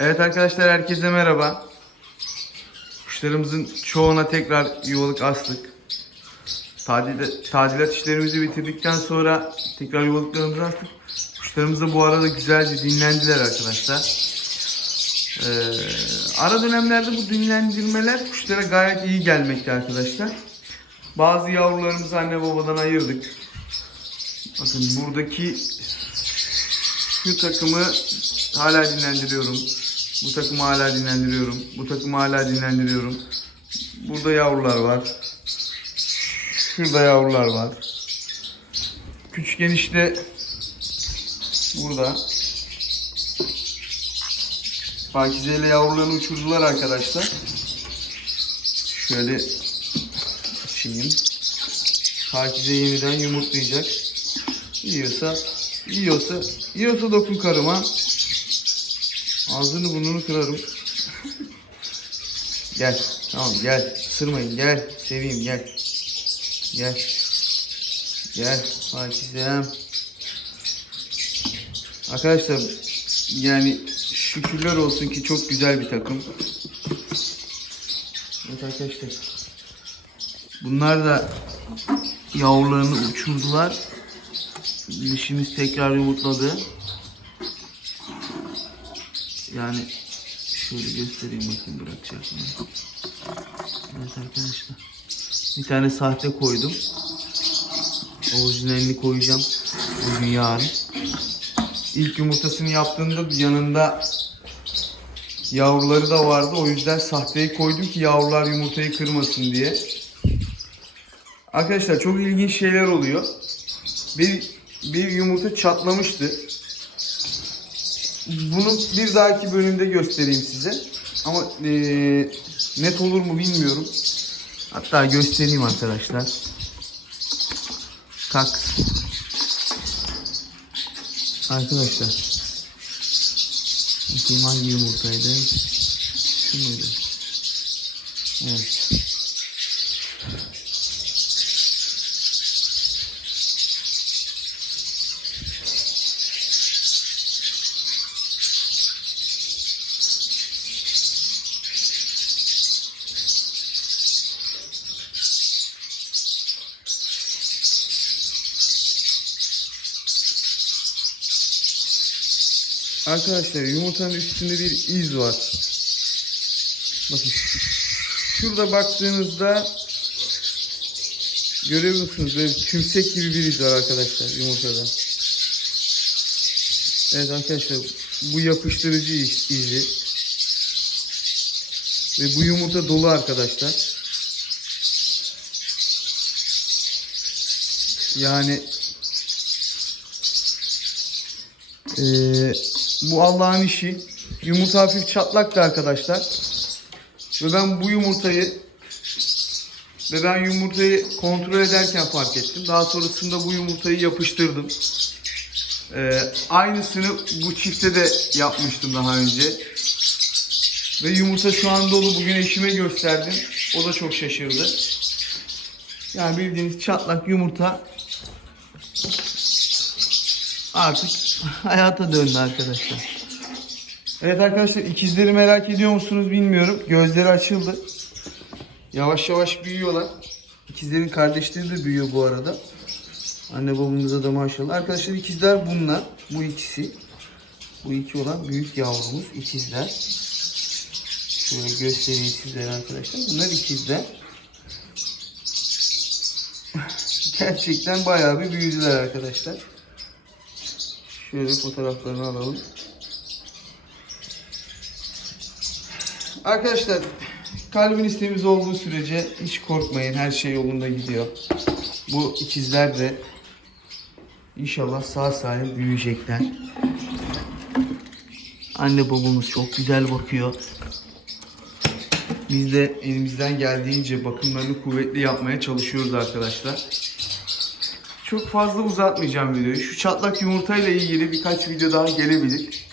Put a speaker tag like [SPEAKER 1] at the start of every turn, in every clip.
[SPEAKER 1] Evet arkadaşlar herkese merhaba. Kuşlarımızın çoğuna tekrar yuvalık astık. Tadilat, tadilat işlerimizi bitirdikten sonra tekrar yuvalıklarımızı astık. Kuşlarımız da bu arada güzelce dinlendiler arkadaşlar. Ee, ara dönemlerde bu dinlendirmeler kuşlara gayet iyi gelmekte arkadaşlar. Bazı yavrularımızı anne babadan ayırdık. Bakın buradaki şu takımı hala dinlendiriyorum. Bu takımı hala dinlendiriyorum. Bu takımı hala dinlendiriyorum. Burada yavrular var. Şurada yavrular var. Küçük enişte burada. Pakize ile yavrularını uçurdular arkadaşlar. Şöyle açayım. Pakize yeniden yumurtlayacak. Yiyorsa, yiyorsa, yiyorsa dokun karıma. Ağzını burnunu kırarım. gel. Tamam gel. Isırmayın gel. Seveyim gel. Gel. Gel. Fakizem. Arkadaşlar yani şükürler olsun ki çok güzel bir takım. Evet arkadaşlar. Bunlar da yavrularını uçurdular. Dişimiz tekrar yumurtladı. Yani şöyle göstereyim bakayım bırakacak mı? Evet arkadaşlar. Bir tane sahte koydum. Orijinalini koyacağım. Bugün yarın. İlk yumurtasını yaptığında yanında yavruları da vardı. O yüzden sahteyi koydum ki yavrular yumurtayı kırmasın diye. Arkadaşlar çok ilginç şeyler oluyor. Bir bir yumurta çatlamıştı. Bunu bir dahaki bölümde göstereyim size. Ama eee, net olur mu bilmiyorum. Hatta göstereyim arkadaşlar. Kalk. Arkadaşlar. Bakayım hangi yumurtaydı? Şu muydu? Evet. Arkadaşlar yumurtanın üstünde bir iz var. Bakın şurada baktığınızda görüyor musunuz? Böyle tümsek gibi bir iz var arkadaşlar yumurtada. Evet arkadaşlar bu yapıştırıcı iz- izi. Ve bu yumurta dolu arkadaşlar. Yani Ee, bu Allah'ın işi. Yumurta hafif çatlaktı arkadaşlar. Ve ben bu yumurtayı ve ben yumurtayı kontrol ederken fark ettim. Daha sonrasında bu yumurtayı yapıştırdım. Ee, aynısını bu çifte de yapmıştım daha önce. Ve yumurta şu an dolu. Bugün eşime gösterdim. O da çok şaşırdı. Yani bildiğiniz çatlak yumurta artık hayata döndü arkadaşlar. Evet arkadaşlar ikizleri merak ediyor musunuz bilmiyorum. Gözleri açıldı. Yavaş yavaş büyüyorlar. İkizlerin kardeşleri de büyüyor bu arada. Anne babamıza da maşallah. Arkadaşlar ikizler bunlar. Bu ikisi. Bu iki olan büyük yavrumuz ikizler. Şöyle göstereyim sizlere arkadaşlar. Bunlar ikizler. Gerçekten bayağı bir büyüdüler arkadaşlar. Şöyle fotoğraflarını alalım. Arkadaşlar kalbiniz temiz olduğu sürece hiç korkmayın. Her şey yolunda gidiyor. Bu ikizler de inşallah sağ salim büyüyecekler. Anne babamız çok güzel bakıyor. Biz de elimizden geldiğince bakımlarını kuvvetli yapmaya çalışıyoruz arkadaşlar. Çok fazla uzatmayacağım videoyu. Şu çatlak yumurtayla ilgili birkaç video daha gelebilir.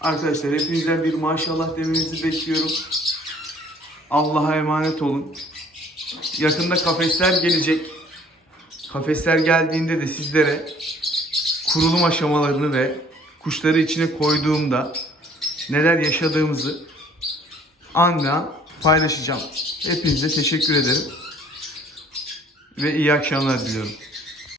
[SPEAKER 1] Arkadaşlar hepinizden bir maşallah demenizi bekliyorum. Allah'a emanet olun. Yakında kafesler gelecek. Kafesler geldiğinde de sizlere kurulum aşamalarını ve kuşları içine koyduğumda neler yaşadığımızı an be an paylaşacağım. Hepinize teşekkür ederim. Ve iyi akşamlar diliyorum.